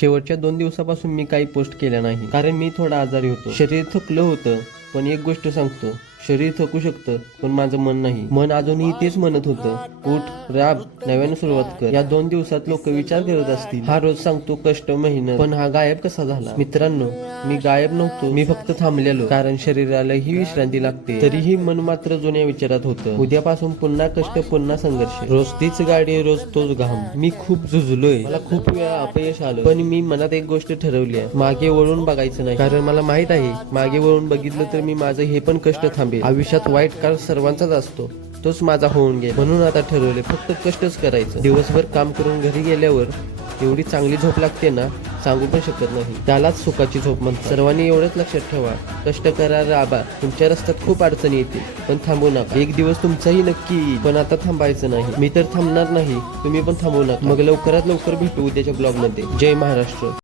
शेवटच्या 2 दिवसापासून मी काही पोस्ट केल्या नाही, कारण मी थोडा आजारी होतो. शरीर थकलं होतं. पण एक गोष्ट सांगतो, शरीर थकू शकतं पण माझं मन नाही. मन अजूनही तेच म्हणत होतं, उठ, राब, नव्याने सुरुवात कर. या 2 दिवसात लोक विचार करत असतील, हा रोज सांगतो कष्ट, मेहनत, पण हा गायब कसा झाला? मित्रांनो, मी गायब नव्हतो. मी फक्त थांबलेलो, कारण शरीराला ही विश्रांती लागते. तरीही मन मात्र जुन्या विचारात होतं. उद्यापासून पुन्हा कष्ट, पुन्हा संघर्ष. रोज तीच गाडी, रोज तोच घाम. मी खूप झुजलोय, मला खूप वेळा अपयश आलं, पण मी मनात एक गोष्ट ठरवली आहे, मागे वळून बघायचं नाही. कारण मला माहित आहे, मागे वळून बघितलं तर मी माझं हे पण कष्ट थांबेल. आयुष्यात वाईट काळ सर्वांचाच असतो, तोच माझा होऊन गेला. म्हणून आता ठरवले, फक्त कष्टच करायचं. दिवसभर काम करून घरी गेल्यावर एवढी चांगली झोप लागते ना, सांगू पण शकत नाही. त्यालाच सुखाची झोप म्हणतात. सर्वांनी एवढंच लक्षात ठेवा, कष्ट करा, राबा. तुमच्या रस्त्यात खूप अडचणी येतील, पण थांबू नका. एक दिवस तुमचाही नक्की येईल, पण आता थांबायचं नाही. मी तर थांबणार नाही, तुम्ही पण थांबू नका. मग लवकरात लवकर भेटू उद्याच्या ब्लॉग मध्ये. जय महाराष्ट्र.